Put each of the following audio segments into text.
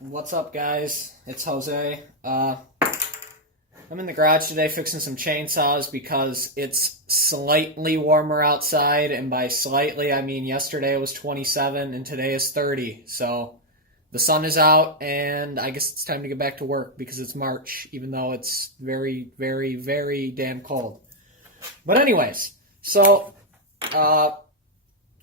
What's up, guys? It's Jose. I'm in the garage today fixing some chainsaws because it's slightly warmer outside, and by slightly I mean yesterday it was 27 and today is 30. So the sun is out and I guess it's time to get back to work because it's March, even though it's very, very, very damn cold. But anyways, so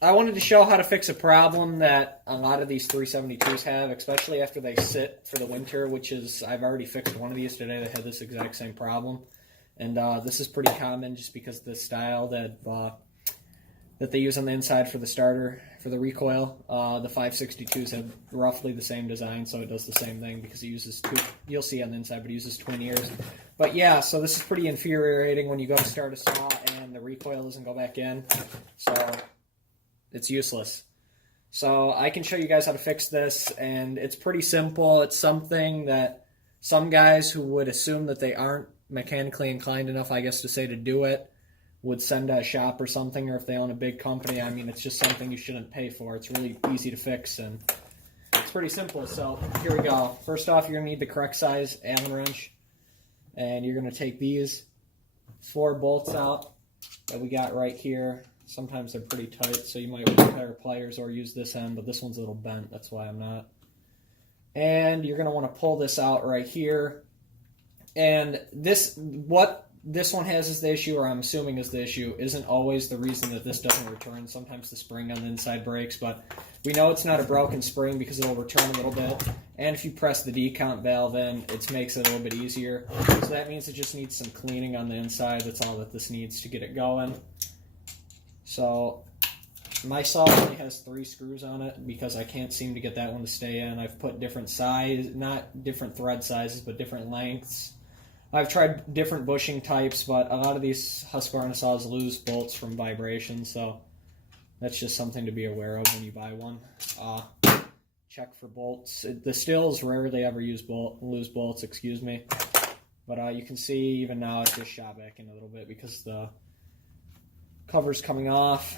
I wanted to show how to fix a problem that a lot of these 372s have, especially after they sit for the winter, which is, I've already fixed one of these today that had this exact same problem. And this is pretty common just because the style that they use on the inside for the starter, for the Recoil. The 562s have roughly the same design, so it does the same thing because it uses two, you'll see on the inside, but it uses twin ears. But yeah, so this is pretty infuriating when you go to start a saw and the Recoil doesn't go back in. So it's useless. So I can show you guys how to fix this, and it's pretty simple. It's something that some guys who would assume that they aren't mechanically inclined enough, I guess to say, to do it, would send to a shop or something, or if they own a big company, I mean, it's just something you shouldn't pay for. It's really easy to fix, and it's pretty simple. So here we go. First off, you're going to need the correct size Allen wrench, and you're going to take these 4 bolts out that we got right here. Sometimes they're pretty tight, so you might use a pair of pliers or use this end, but this one's a little bent, that's why I'm not. And you're going to want to pull this out right here. And what this one has as the issue, or I'm assuming is the issue, isn't always the reason that this doesn't return. Sometimes the spring on the inside breaks, but we know it's not a broken spring because it'll return a little bit. And if you press the decount valve in, it makes it a little bit easier. So that means it just needs some cleaning on the inside. That's all that this needs to get it going. So my saw only has 3 screws on it because I can't seem to get that one to stay in. I've put different size, not different thread sizes, but different lengths. I've tried different bushing types, but a lot of these Husqvarna saws lose bolts from vibration, so that's just something to be aware of when you buy one. Check for bolts. The Stills rarely ever lose bolts, excuse me. But you can see even now it just shot back in a little bit because the cover's coming off.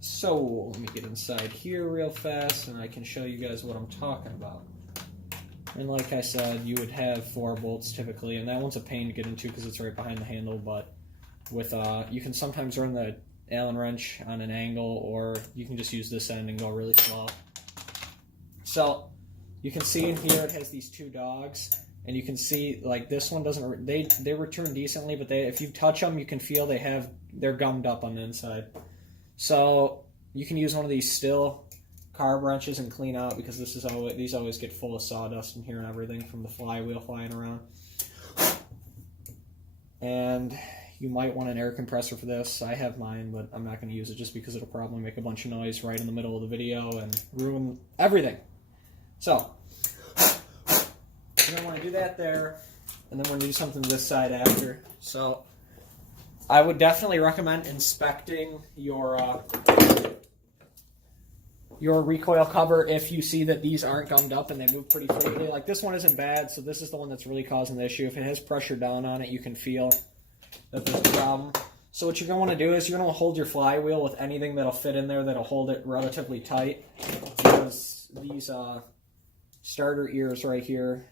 So let me get inside here real fast and I can show you guys what I'm talking about. And like I said, you would have 4 bolts typically, and that one's a pain to get into because it's right behind the handle, but with you can sometimes run the Allen wrench on an angle, or you can just use this end and go really slow. So you can see in here it has these 2 dogs, and you can see like this one doesn't, they return decently, but if you touch them you can feel they're gummed up on the inside. So you can use one of these Still carb wrenches and clean out, because these always get full of sawdust in here and everything from the flywheel flying around. And you might want an air compressor for this. I have mine, but I'm not going to use it just because it'll probably make a bunch of noise right in the middle of the video and ruin everything. So you're going to want to do that there, and then we're going to do something to this side after. So I would definitely recommend inspecting your recoil cover if you see that these aren't gummed up and they move pretty freely. Like this one isn't bad, so this is the one that's really causing the issue. If it has pressure down on it, you can feel that there's a problem. So what you're going to want to do is you're going to hold your flywheel with anything that'll fit in there that'll hold it relatively tight, because these starter ears right here,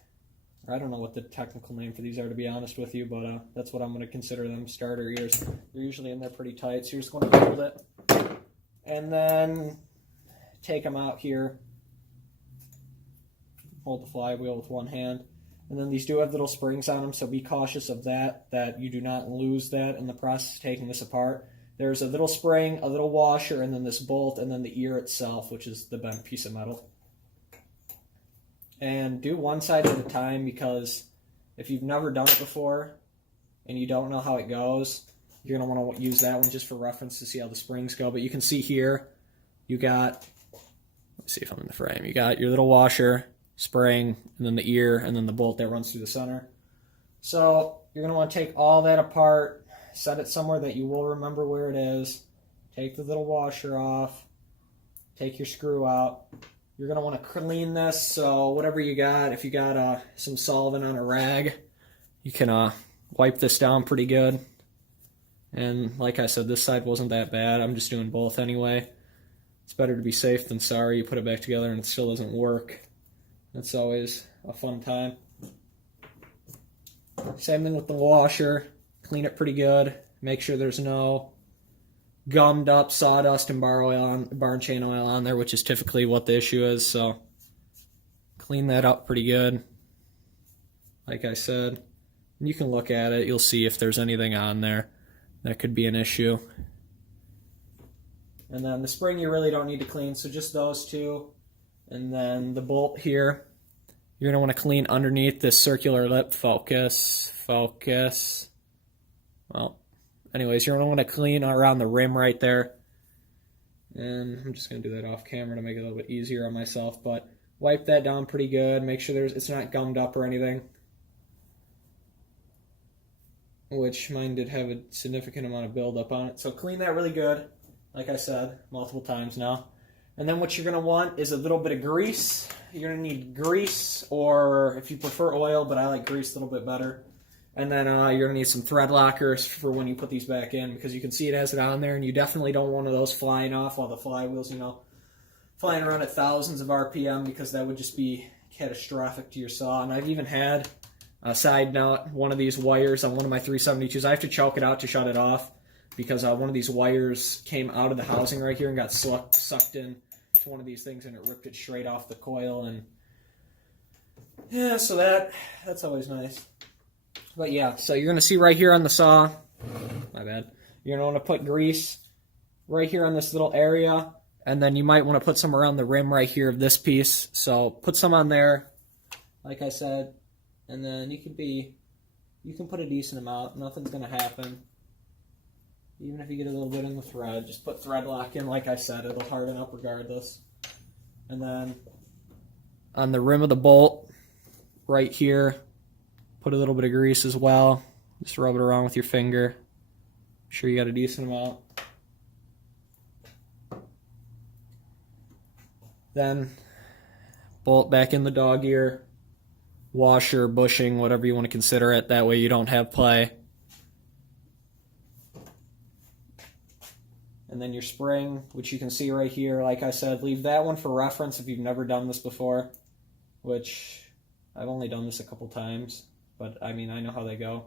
I don't know what the technical name for these are, to be honest with you, but that's what I'm going to consider them, starter ears. They're usually in there pretty tight, so you're just going to hold it and then take them out here, hold the flywheel with one hand, and then these do have little springs on them, so be cautious of that you do not lose that in the process of taking this apart. There's a little spring, a little washer, and then this bolt, and then the ear itself, which is the bent piece of metal. And do one side at a time, because if you've never done it before and you don't know how it goes, you're going to want to use that one just for reference to see how the springs go. But you can see here, you got, let's see if I'm in the frame, you got your little washer, spring, and then the ear, and then the bolt that runs through the center. So you're going to want to take all that apart, set it somewhere that you will remember where it is, take the little washer off, take your screw out. You're going to want to clean this, so whatever you got, if you got some solvent on a rag, you can wipe this down pretty good. And like I said, this side wasn't that bad. I'm just doing both anyway. It's better to be safe than sorry. You put it back together and it still doesn't work. That's always a fun time. Same thing with the washer. Clean it pretty good. Make sure there's no gummed up sawdust and barn chain oil on there, which is typically what the issue is. So clean that up pretty good. Like I said, you can look at it. You'll see if there's anything on there that could be an issue. And then the spring you really don't need to clean, so just those two. And then the bolt here, you're going to want to clean underneath this circular lip. Focus. Well, anyways, you're going to want to clean around the rim right there. And I'm just going to do that off camera to make it a little bit easier on myself. But wipe that down pretty good. Make sure it's not gummed up or anything. Which mine did have a significant amount of buildup on it. So clean that really good. Like I said, multiple times now. And then what you're going to want is a little bit of grease. You're going to need grease, or if you prefer oil, but I like grease a little bit better. And then you're going to need some thread lockers for when you put these back in, because you can see it has it on there, and you definitely don't want one of those flying off while the flywheel's, flying around at thousands of RPM, because that would just be catastrophic to your saw. And I've even had, a side note, one of these wires on one of my 372s. I have to choke it out to shut it off, because one of these wires came out of the housing right here and got sucked in to one of these things, and it ripped it straight off the coil. And yeah, so that's always nice. But yeah, so you're going to see right here on the saw, my bad, you're going to want to put grease right here on this little area, and then you might want to put some around the rim right here of this piece. So put some on there, like I said, and then you can put a decent amount. Nothing's going to happen. Even if you get a little bit in the thread, just put thread lock in, like I said, it'll harden up regardless. And then on the rim of the bolt, right here, put a little bit of grease as well. Just rub it around with your finger. Make sure you got a decent amount. Then bolt back in the dog ear, washer, bushing, whatever you want to consider it. That way you don't have play. And then your spring, which you can see right here, like I said, leave that one for reference if you've never done this before, which I've only done this a couple times, but I mean, I know how they go.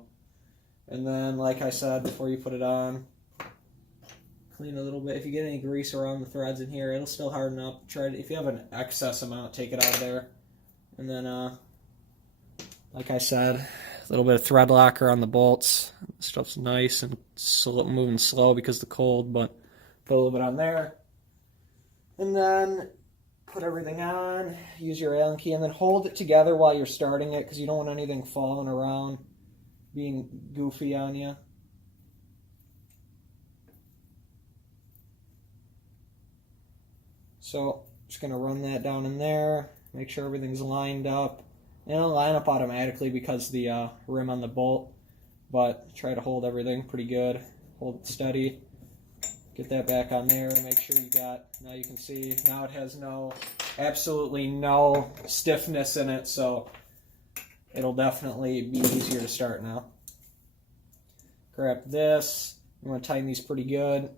And then, like I said, before you put it on, clean a little bit. If you get any grease around the threads in here, it'll still harden up. If you have an excess amount, take it out of there. And then, like I said, a little bit of thread locker on the bolts. Stuff's nice and moving slow because of the cold, but put a little bit on there. And then put everything on, use your Allen key, and then hold it together while you're starting it, because you don't want anything falling around, being goofy on you. So just going to run that down in there, make sure everything's lined up. And it'll line up automatically because the rim on the bolt, but try to hold everything pretty good. Hold it steady. Get that back on there. Make sure you got, now you can see, now it has absolutely no stiffness in it, so it'll definitely be easier to start now. Grab this. I'm going to tighten these pretty good.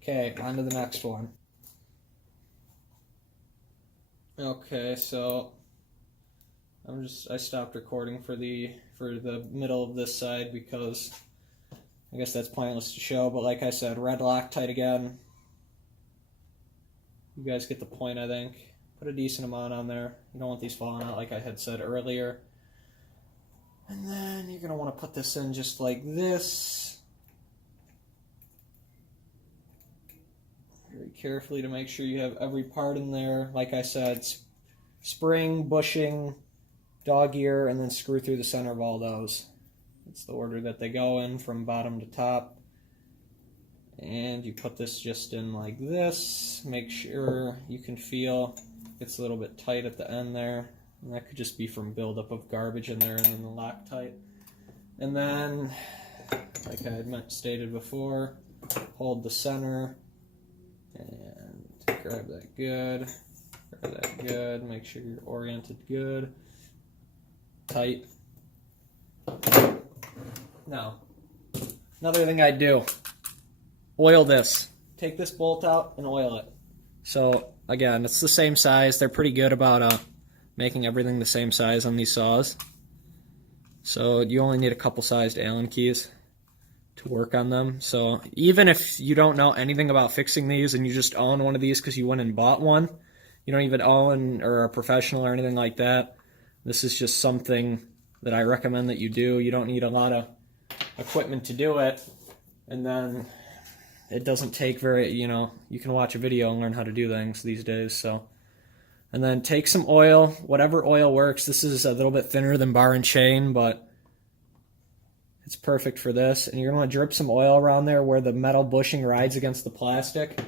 Okay, on to the next one. Okay, so I stopped recording for the middle of this side because I guess that's pointless to show, but like I said, red Loctite again. You guys get the point, I think. Put a decent amount on there. You don't want these falling out like I had said earlier. And then you're going to want to put this in just like this. Very carefully to make sure you have every part in there. Like I said, spring, bushing, dog ear, and then screw through the center of all those. It's the order that they go in from bottom to top. And you put this just in like this. Make sure you can feel it's a little bit tight at the end there. And that could just be from buildup of garbage in there and then the Loctite. And then, like I had stated before, hold the center and grab that good. Grab that good. Make sure you're oriented good. Tight. Now, another thing I do, oil this. Take this bolt out and oil it. So again, it's the same size. They're pretty good about making everything the same size on these saws. So you only need a couple sized Allen keys to work on them. So even if you don't know anything about fixing these and you just own one of these because you went and bought one, you don't even own or are a professional or anything like that, this is just something that I recommend that you do. You don't need a lot of equipment to do it, and then it doesn't take very, you can watch a video and learn how to do things these days. So, and then take some oil, whatever oil works. This is a little bit thinner than bar and chain, but it's perfect for this. And you're going to drip some oil around there where the metal bushing rides against the plastic,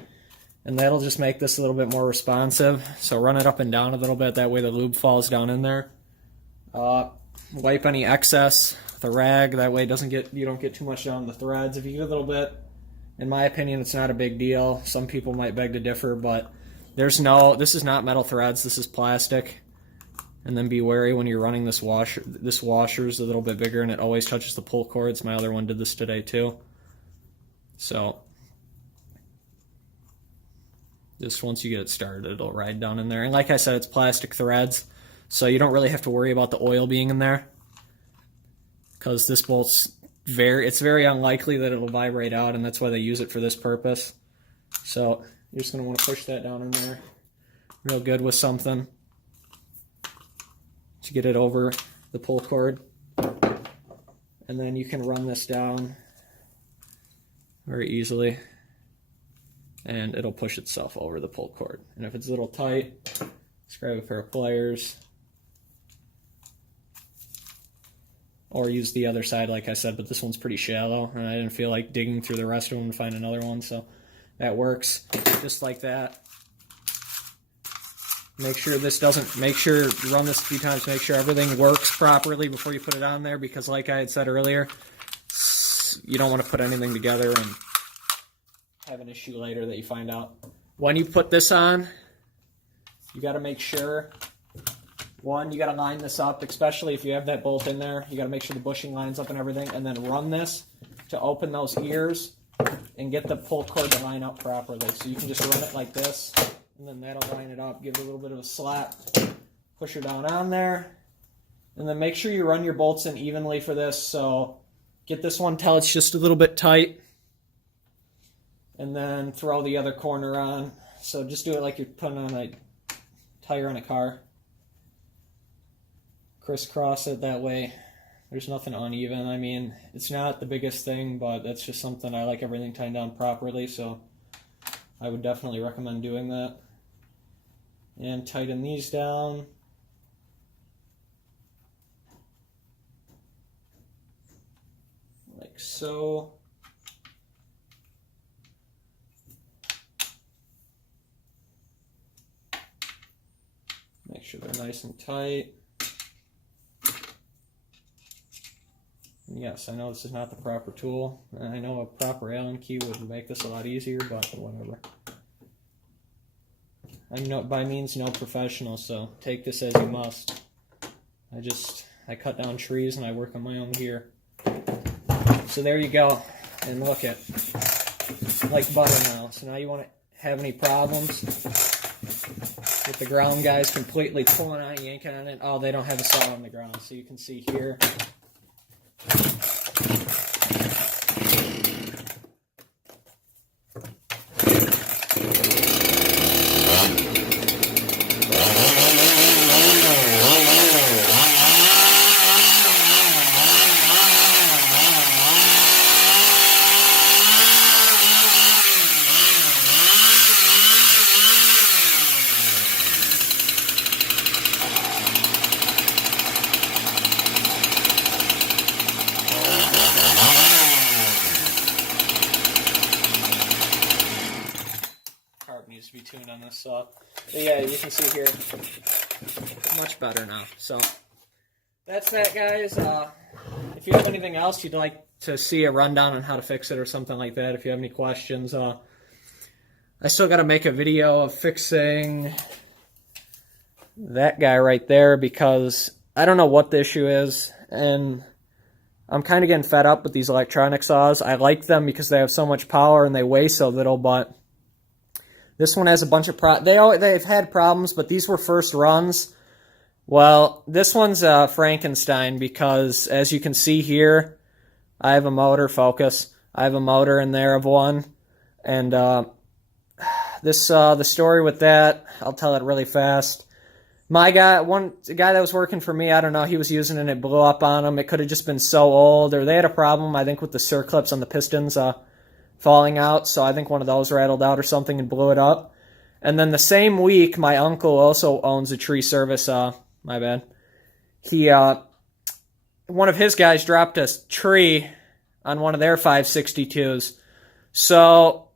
and that'll just make this a little bit more responsive. So run it up and down a little bit, that way the lube falls down in there. Wipe any excess with a rag, that way you don't get too much down the threads. If you get a little bit, in my opinion, it's not a big deal. Some people might beg to differ, but this is not metal threads, this is plastic. And then be wary when you're running this washer. This washer's a little bit bigger and it always touches the pull cords. My other one did this today too. So just once you get it started, it'll ride down in there. And like I said, it's plastic threads, so you don't really have to worry about the oil being in there, because this bolt's it's very unlikely that it'll vibrate out, and that's why they use it for this purpose. So you're just going to want to push that down in there real good with something to get it over the pull cord. And then you can run this down very easily, and it'll push itself over the pull cord. And if it's a little tight, just grab a pair of pliers, or use the other side like I said, but this one's pretty shallow and I didn't feel like digging through the rest of them to find another one, so that works just like that. Make sure you run this a few times, make sure everything works properly before you put it on there, because like I had said earlier, you don't want to put anything together and have an issue later that you find out. When you put this on, you got to make sure, one, you got to line this up, especially if you have that bolt in there. You got to make sure the bushing lines up and everything, and then run this to open those ears and get the pull cord to line up properly. So you can just run it like this, and then that'll line it up. Give it a little bit of a slap, push her down on there, and then make sure you run your bolts in evenly for this. So get this one till it's just a little bit tight, and then throw the other corner on. So just do it like you're putting on a tire on a car. Crisscross it, that way there's nothing uneven. I mean, it's not the biggest thing, but that's just something I like, everything tied down properly, so I would definitely recommend doing that. And tighten these down. Like so. Make sure they're nice and tight. Yes, I know this is not the proper tool, and I know a proper Allen key would make this a lot easier, but whatever. I'm by means no professional, so take this as you must. I cut down trees and I work on my own gear. So there you go, and look at, like butter now. So now you want to have any problems with the ground guys completely pulling on it, yanking on it. Oh, they don't have a saw on the ground, so you can see here. Needs to be tuned on this saw. But yeah, you can see here, much better now. So that's that, guys. If you have anything else you'd like to see a rundown on how to fix it or something like that, if you have any questions, I still got to make a video of fixing that guy right there, because I don't know what the issue is, and I'm kind of getting fed up with these electronic saws. I like them because they have so much power and they weigh so little, but This one has a bunch of they've had problems, but these were first runs. Well, this one's Frankenstein because, as you can see here, I have a motor focus. I have a motor in there of one, and the story with that, I'll tell it really fast. The guy that was working for me, I don't know, he was using it and it blew up on him. It could have just been so old, or they had a problem, I think, with the circlips on the pistons falling out, so I think one of those rattled out or something and blew it up. And then the same week, my uncle also owns a tree service, my bad. One of his guys dropped a tree on one of their 562s. So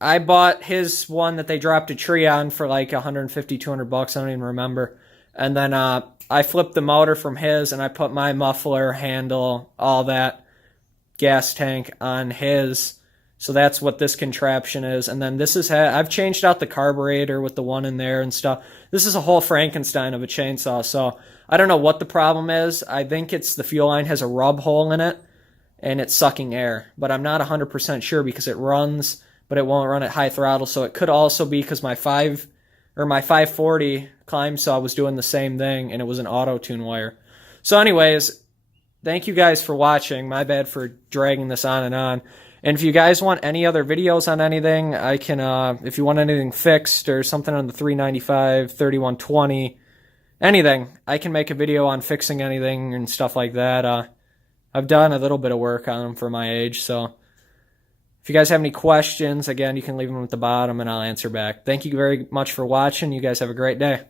I bought his one that they dropped a tree on for like 150, 200 bucks. I don't even remember. And then I flipped the motor from his and I put my muffler, handle, all that gas tank on his. So that's what this contraption is. And then this is, I've changed out the carburetor with the one in there and stuff. This is a whole Frankenstein of a chainsaw. So I don't know what the problem is. I think it's the fuel line has a rub hole in it and it's sucking air. But I'm not 100% sure because it runs, but it won't run at high throttle. So it could also be because my 540 climb saw was doing the same thing and it was an auto tune wire. So anyways, thank you guys for watching. My bad for dragging this on and on. And if you guys want any other videos on anything, I can, if you want anything fixed or something on the 395, 3120, anything, I can make a video on fixing anything and stuff like that. I've done a little bit of work on them for my age, so if you guys have any questions, again, you can leave them at the bottom and I'll answer back. Thank you very much for watching. You guys have a great day.